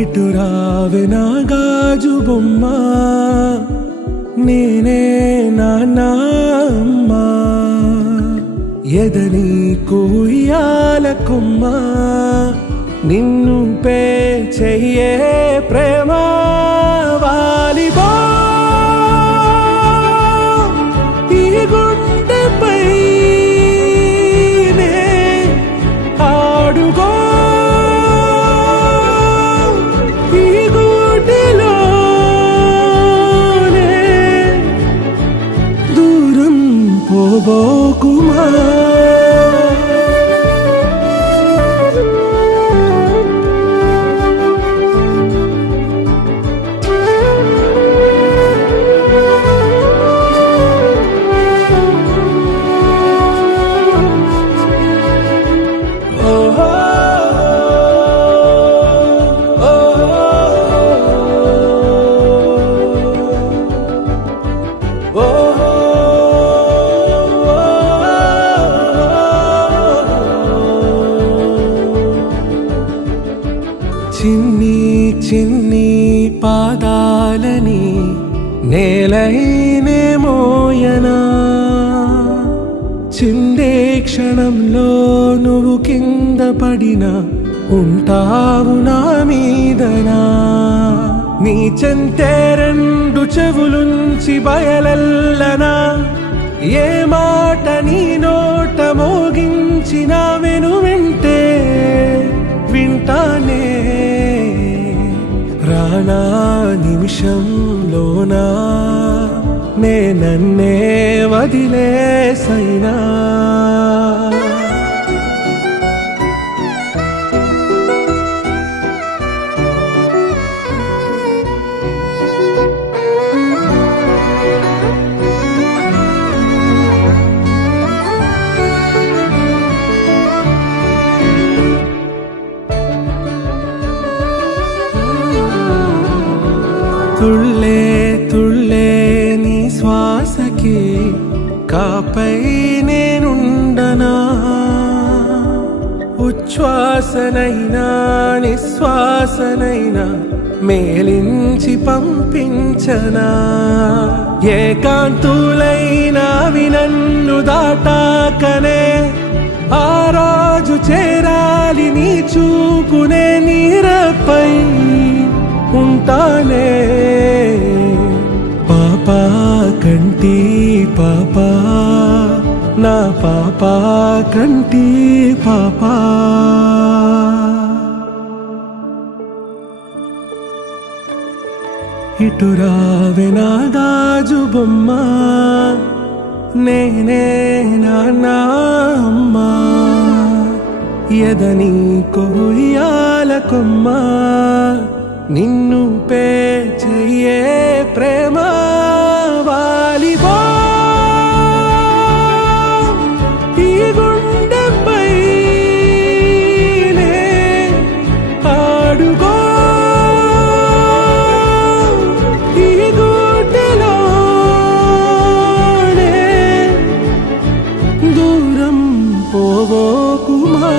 ఇటు రావే నా గాజు బొమ్మ, నేనే నాన్న అమ్మ. ఎదని కూయాల కొమ్మ, నిన్ను పే చెయ్యే ప్రేమ వాలిబో. ఈ గుండెపై నే ఆడుగో, ఈ గుడిలోనే దూరం పోబోకుమా. చిన్ని చిన్ని పాదాలని నేలైనే మోయనా, చిందే క్షణంలో నువ్వు కింద పడినా ఉంటావు నా మీదనా. నీ చెంతే రెండు చెవులుంచి బయలెల్లనా, ఏ మాట నీ నోట మోగించిన వెను వింటే వింటానే. రానా నిమిషంలోనా నే నన్నే వదిలేసైనా. తుళ్ళే తుళ్ళే నీ శ్వాసకి కాపై నేనుండనా, ఉచ్ఛ్వాసనైనా నిశ్వాసనైనా మేలించి పంపించనా. ఏకాంతులైనవి నన్ను దాటాకనే ఆ రాజు చేరాలి నీ చూపునే నీరపై ఉంటానే. పాపా కంటి పాపా, నా పాపా కంటి పాపా. ఇటు రావే నా గాజు బొమ్మ, నేనే నాన్న అమ్మ. ఎదని కొయ్యాల కొమ్మ, నిన్ను పే చెయ్యే ప్రేమ వాలిబో. ఈ గుండెపై నే ఆడుగో, ఈ గుడిలోనే దూరం పోవోకుమా.